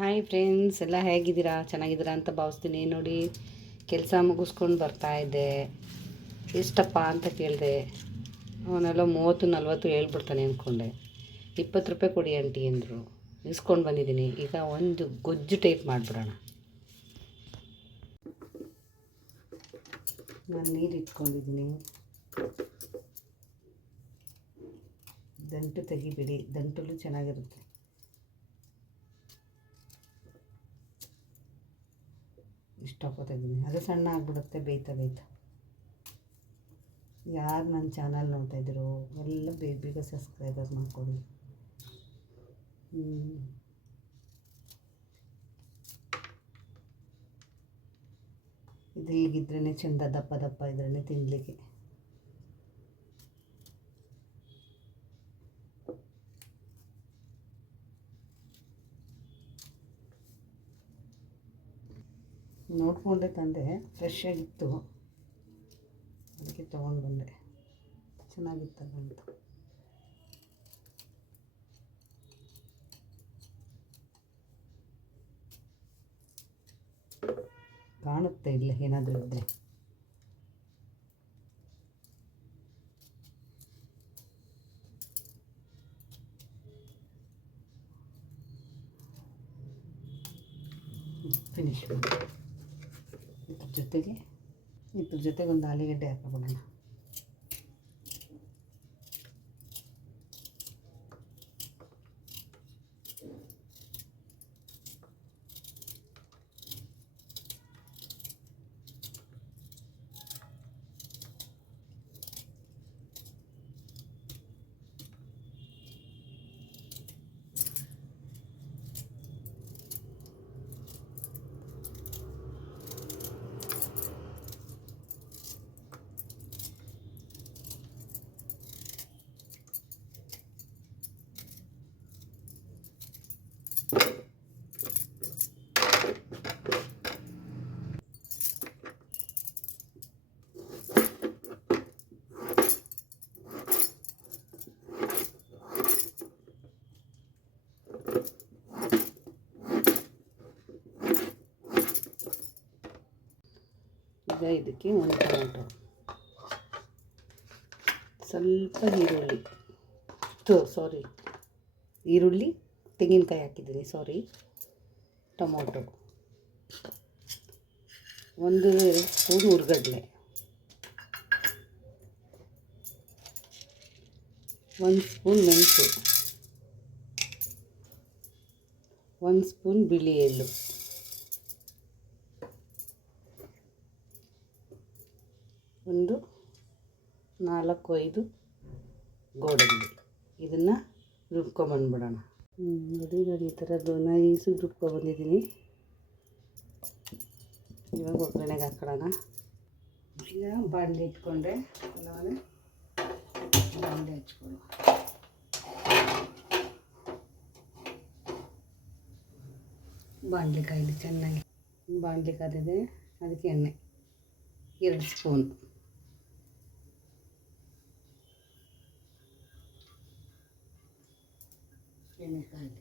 Hi friends, ಎಲ್ಲ ಹೇಗಿದ್ದೀರಾ? ಚೆನ್ನಾಗಿದ್ದೀರಾ ಅಂತ ಭಾವಿಸ್ತೀನಿ. ನೋಡಿ, ಕೆಲಸ ಮುಗಿಸ್ಕೊಂಡು ಬರ್ತಾಯಿದ್ದೆ. ಎಷ್ಟಪ್ಪ ಅಂತ ಕೇಳಿದೆ. ಅವನೆಲ್ಲ 30-40 ಹೇಳ್ಬಿಡ್ತಾನೆ ಅಂದ್ಕೊಂಡೆ. 20 ರೂಪಾಯಿ ಕೊಡಿ ಆಂಟಿ ಅಂದರು. ಇಸ್ಕೊಂಡು ಬಂದಿದ್ದೀನಿ. ಈಗ ಒಂದು ಗೊಜ್ಜು ಟೈಪ್ ಮಾಡಿಬಿಡೋಣ. ನಾನು ನೀರು ಇಟ್ಕೊಂಡಿದ್ದೀನಿ. ದಂಟು ತೆಗಿಬಿಡಿ, ದಂಟಲು ಚೆನ್ನಾಗಿರುತ್ತೆ. ಇಷ್ಟು ಹಾಕೋತಿದ್ದೀನಿ. ಅದು ಸಣ್ಣ ಆಗಿಬಿಡುತ್ತೆ ಬೇಯ್ತಾ. ಯಾರು ನನ್ನ ಚಾನಲ್ ನೋಡ್ತಾಯಿದ್ರು ಎಲ್ಲ ಬೇಗ ಸಬ್ಸ್ಕ್ರೈಬರ್ ಮಾಡ್ಕೊಳ್ಳಿ. ಇದು ಹೀಗಿದ್ರೇ ಚೆಂದ, ದಪ್ಪ ಇದ್ರೇ ತಿನ್ನಲಿಕ್ಕೆ. ನೋಡಿಕೊಂಡೆ ತಂದೆ, ಫ್ರೆಶ್ ಆಗಿತ್ತು, ಅದಕ್ಕೆ ತೊಗೊಂಡು ಬಂದೆ. ಚೆನ್ನಾಗಿತ್ತಂತ ಕಾಣುತ್ತೆ. ಇಲ್ಲ ಏನಾದರೂ ಇದ್ದರೆ ಫಿನಿಶ್. ಇದ್ರ ಜೊತೆಗೆ ಒಂದು ಆಲೂಗಡ್ಡೆ ಹಾಕೋಬಿಡೋಣ. ಈಗ ಇದಕ್ಕೆ ಒಂದು ಟೊಮೆಟೊ, ಸ್ವಲ್ಪ ಈರುಳ್ಳಿ ತೆಂಗಿನಕಾಯಿ ಹಾಕಿದ್ದೀನಿ, ಟೊಮೊಟೊ, 1-2 ಸ್ಪೂನ್ ಹುರ್ಗಡ್ಲೆ, 1 ಸ್ಪೂನ್ ಮೆಣಸು, 1 ಸ್ಪೂನ್ ಬಿಳಿ ಎಳ್ಳು, ಒಂದು 4-5 ಗೋಡಂಬಿ. ಇದನ್ನು ರುಬ್ಕೊಂಬಂದ್ಬಿಡೋಣ. ನೋಡಿ ಈ ಥರದ್ದು ನೈಸಾಗಿ ರುಬ್ಕೊಬಂದಿದ್ದೀನಿ. ಇವಾಗ ಒಗ್ಗರಣೆಗೆ ಹಾಕೊಳ್ಳೋಣ. ಈಗ ಬಾಣಲೆ ಇಟ್ಕೊಂಡೆ, ಬಾಣಲೆ ಹಚ್ಕೊಳ್ಳೋ. ಬಾಣಲೆ ಕಾಯಿಲಿ ಚೆನ್ನಾಗಿ. ಬಾಣಲೆ ಕಾದಿದೆ, ಅದಕ್ಕೆ ಎಣ್ಣೆ 2 ಸ್ಪೂನ್. ಎಣ್ಣೆ ಕಾಯಿಲಿ.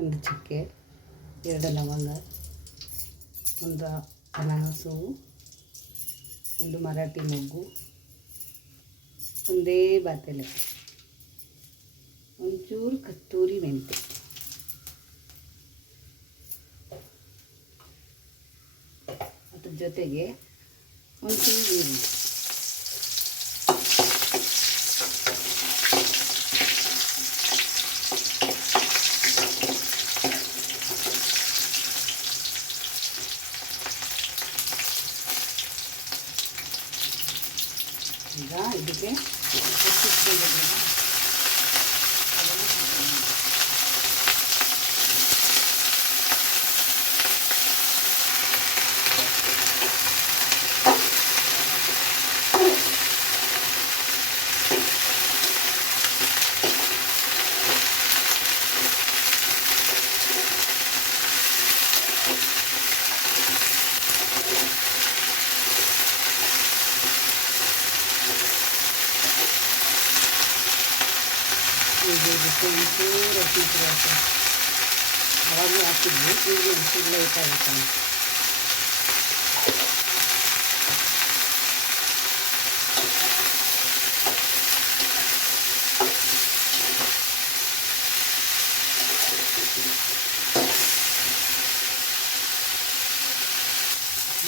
ಒಂದು ಚಕ್ಕೆ, 2 ಲವಂಗ, ಒಂದು ಅನಾನಸು, ಒಂದು ಮರಾಠಿ ಮೊಗ್ಗು, ಒಂದೇ ಬಾತೆಲೆ, ಒಂಚೂರು ಕಸ್ತೂರಿ ಮೆಂತೆ, ಅದ್ರ ಜೊತೆಗೆ ಒಂಚೂರು ಈರುಳ್ಳಿ. ಈಗ ಇದಕ್ಕೆ ಒಂಚೂರು ಅಕ್ಕಿ ಅವಾಗಲೂ ಹಾಕಿದ್ವಿ, ಈಗ ಒಂಚೂರು ಲೈಟ್ ಆಗುತ್ತೆ.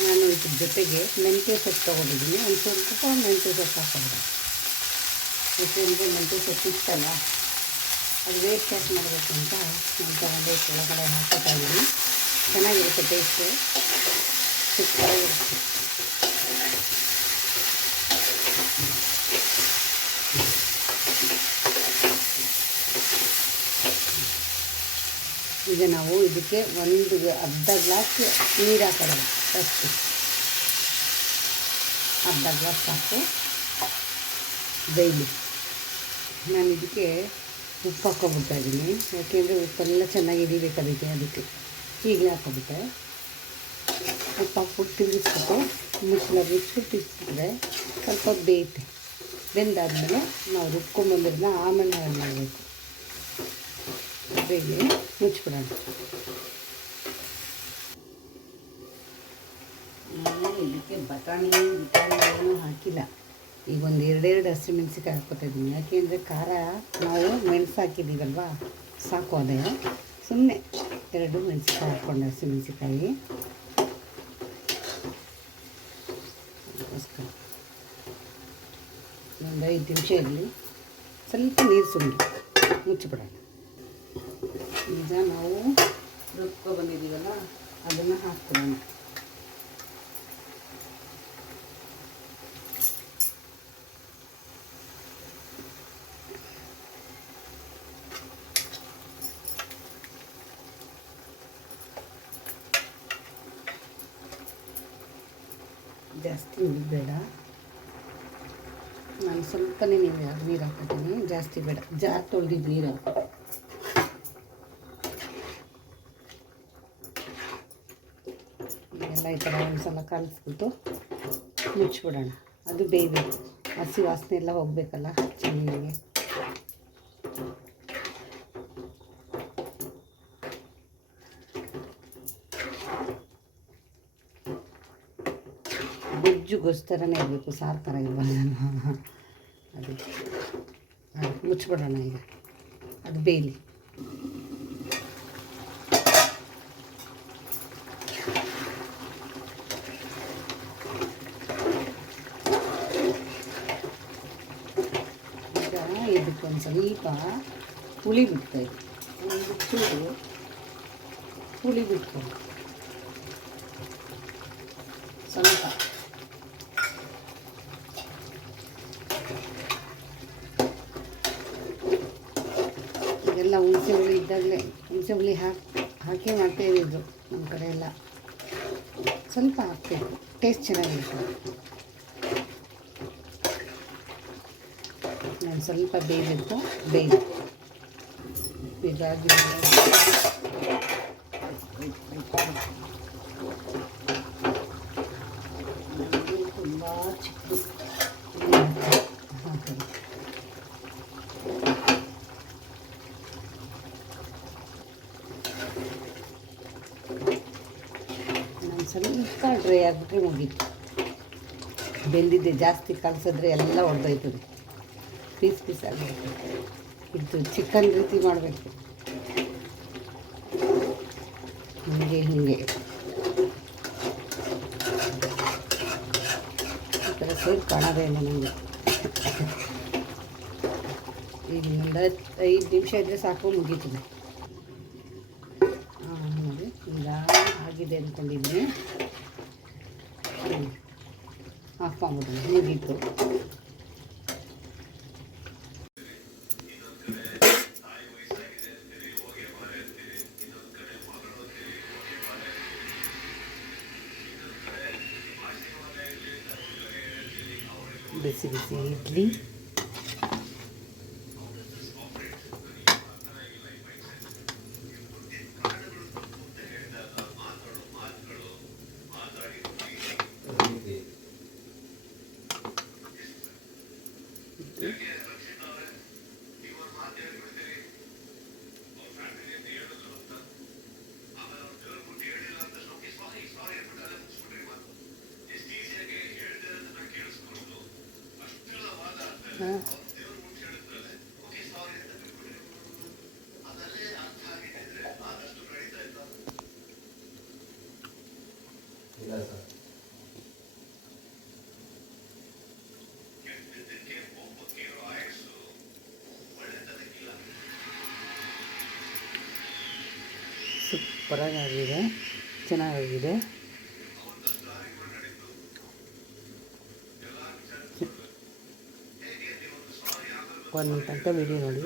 ನಾನು ಇದ್ರ ಜೊತೆಗೆ ಮೆಂತ್ಯ ಸೊಪ್ಪು ತೊಗೊಂಡಿದ್ದೀನಿ, ಒಂದು ಸ್ವಲ್ಪ ಮೆಂತ್ಯ ಸೊಪ್ಪು ಹಾಕೋದು. ಯಾಕೆಂದರೆ ಮೆಂತ್ಯ ಸೊಪ್ಪು ಇತ್ತಲ್ಲ, ಅದು ವೇಟ್ ಲಾಸ್ ಮಾಡಬೇಕು ಅಂತ ನಾನು ತೊಗೊಂಡು ಒಳಗಡೆ ಹಾಕೋತಾ ಇದ್ದೀನಿ. ಚೆನ್ನಾಗಿರುತ್ತೆ ಟೇಸ್ಟು, ಸೂಪರಾಗಿರುತ್ತೆ. ಈಗ ನಾವು ಇದಕ್ಕೆ ಒಂದು ಅರ್ಧ ಗ್ಲಾಸ್ ನೀರು ಹಾಕೋಣ. ಫಸ್ಟು ಅರ್ಧ ಗ್ಲಾಸ್ ಸಾಕು, ಡೈಲಿ. ನಾನು ಇದಕ್ಕೆ ಉಪ್ಪು ಹಾಕ್ಕೊಬಿಡ್ತಾ ಇದ್ದೀನಿ, ಯಾಕೆಂದರೆ ಉಪ್ಪೆಲ್ಲ ಚೆನ್ನಾಗಿ ಹಿಡಿಬೇಕು ಅದಕ್ಕೆ ಈಗಲೇ ಹಾಕ್ಕೊಬಿಟ್ಟೆ. ಉಪ್ಪು ಹಾಕ್ಬಿಟ್ಟು ತಿರುಗಿಸ್ಬಿಟ್ಟು ಮುಚ್ಚಳ ಬಿಚ್ಚಿಬಿಟ್ಟು ಇಟ್ಬಿಟ್ರೆ ಸ್ವಲ್ಪ ಬೇಯುತ್ತೆ. ಬೆಂದಾದಮೇಲೆ ನಾವು ರುಬ್ಕೊಂಬಂದಿರೋದನ್ನ ಆಮೇಲೆ ಆ್ಯಡ್ ಮಾಡಬೇಕು. ಬೇಗ ಮುಚ್ಚಿಬಿಡೋಣ. ನಾನು ಇದಕ್ಕೆ ಬಟಾಣಿ ಏನೂ ಹಾಕಿಲ್ಲ. ಈಗ ಒಂದು ಎರಡೆರಡು ಹಸಿಮೆಣ್ಸಿಕಾಯಿ ಹಾಕ್ಕೊತಾಯಿದ್ದೀನಿ, ಯಾಕೆಂದರೆ ಖಾರ ನಾವು ಮೆಣಸು ಹಾಕಿದ್ದೀವಲ್ವ, ಸಾಕು. ಅದೇ ಸುಮ್ಮನೆ 2 ಮೆಣಸಿಕಾಯಿ ಹಾಕ್ಕೊಂಡು ಹಸಿಮೆಣ್ಸಿಕಾಯಿ ಅದಕ್ಕೋಸ್ಕರ ಒಂದು 5 ನಿಮಿಷ ಇರಲಿ, ಸ್ವಲ್ಪ ನೀರು ಸುಂಡು ಮುಚ್ಚಿಬಿಡೋಣ. ಈಗ ನಾವು ಬಂದಿದ್ದೀವಲ್ಲ ಅದನ್ನು ಹಾಕ್ಕೊಳ್ಳೋಣ. ಜಾಸ್ತಿ ಬೇಡ, ನಾನು ಸ್ವಲ್ಪನೇ ನೀರು ಹಾಕ್ತೀನಿ, ಜಾಸ್ತಿ ಬೇಡ. ಜಾರ್ ತೊಳೆದಿದ್ದು ನೀರು ಹಾಕಿ ಎಲ್ಲ ಈ ಥರ ಒಂದು ಸಲ ಕಲಿಸ್ಬಿಟ್ಟು ಮುಚ್ಚಿಬಿಡೋಣ. ಅದು ಬೇಯಬೇಕು, ಹಸಿ ವಾಸನೆ ಎಲ್ಲ ಹೋಗ್ಬೇಕಲ್ಲ ಚೆನ್ನಾಗಿ. ಗೊಜ್ಜುಗೋಸ್ಕರನೇ ಇರಬೇಕು, ಸಾರು ಥರ ಇರಬಾರ್ದು. ಅದಕ್ಕೆ ಮುಚ್ಚಿಬಿಡೋಣ. ಈಗ ಅದು ಬೇಯಲಿ. ಈಗ ಇದಕ್ಕೊಂದು ಸ್ವಲ್ಪ ಹುಳಿ ಬಿಡ್ತಾಯಿದೆ, ಒಂದು ಚೂರು ಹುಳಿ ಬಿಟ್ಕೊಂಡು ಸ್ವಲ್ಪ ಎಲ್ಲ ಹುಣಸೆ ಹುಳಿ ಇದ್ದಾಗಲೇ ಹುಣಸೆ ಹುಳಿ ಹಾಕಿ ಮಾಡ್ತಾಯಿದ್ದು ನಮ್ಮ ಕಡೆ ಎಲ್ಲ. ಸ್ವಲ್ಪ ಹಾಕಬೇಕು, ಟೇಸ್ಟ್ ಚೆನ್ನಾಗಿರ್ತದೆ. ನಾನು ಸ್ವಲ್ಪ ಬೇಯಬೇಕು, ಹೀಗಾಗಿ ತುಂಬ ಚಿಕ್ಕ ಹಾಕಿ ನಾನು ಸ್ವಲ್ಪ ಡ್ರೈ ಆಗಿಬಿಟ್ರೆ ಮುಗೀತು. ಬೆಂದಿದ್ದೆ, ಜಾಸ್ತಿ ಕಲಸಿದ್ರೆ ಎಲ್ಲ ಹೊಡೆದೋಯ್ತದೆ, ಪೀಸ್ ಆಗಬೇಕು. ಇದು ಚಿಕನ್ ರೀತಿ ಮಾಡಬೇಕು, ಹೀಗೆ ಈ ಥರ ಸೈಡ್ ಕಾಣೋದೇ ಇಲ್ಲ ನನಗೆ. ಈಗ ಒಂದು 5 ನಿಮಿಷ ಇದ್ದರೆ ಸಾಕು, ಮುಗೀತದೆ. ನೋಡಿ ಈಗ ಆಗಿದೆ ಅಂದ್ಕೊಂಡಿದ್ದೀನಿ. ಆಫ್ ಮಾಡ್ಬಿಡೋಣ, ಮುಗೀತು. ಬಿಸಿ ಬಿಸಿ ಇಡ್ಲಿ, ಹಾಂ ಸೂಪರಾಗಿ ಆಗಿದೆ, ಚೆನ್ನಾಗಾಗಿದೆ. ಒಂದು ತನಕ ವಿಡಿಯೋ ನೋಡಿ.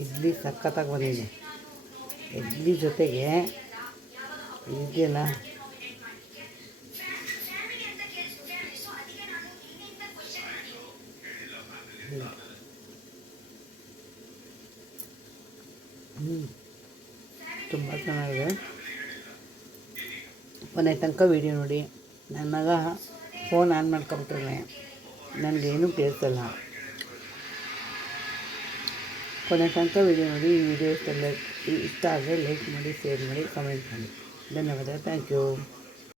ಇಡ್ಲಿ ಸಖತ್ತಾಗಿ ಬಂದಿದೆ. ಇಡ್ಲಿ ಜೊತೆಗೆ ಇದೆಯಲ್ಲ ತುಂಬ ಚೆನ್ನಾಗಿದೆ. ಕೊನೆ ತನಕ ವೀಡಿಯೋ ನೋಡಿ. ನನ್ನ ಮಗ ಫೋನ್ ಆನ್ ಮಾಡ್ಕೊಬಿಟ್ರೆ ನನಗೇನು ಕೇಳಿಸಲ್ಲ. ಕೊನೆ ತನಕ ವೀಡಿಯೋ ನೋಡಿ. ಈ ವಿಡಿಯೋ ಇಷ್ಟ ಆದರೆ ಲೈಕ್ ಮಾಡಿ, ಶೇರ್ ಮಾಡಿ, ಕಮೆಂಟ್ ಮಾಡಿ. ಧನ್ಯವಾದ. Thank you.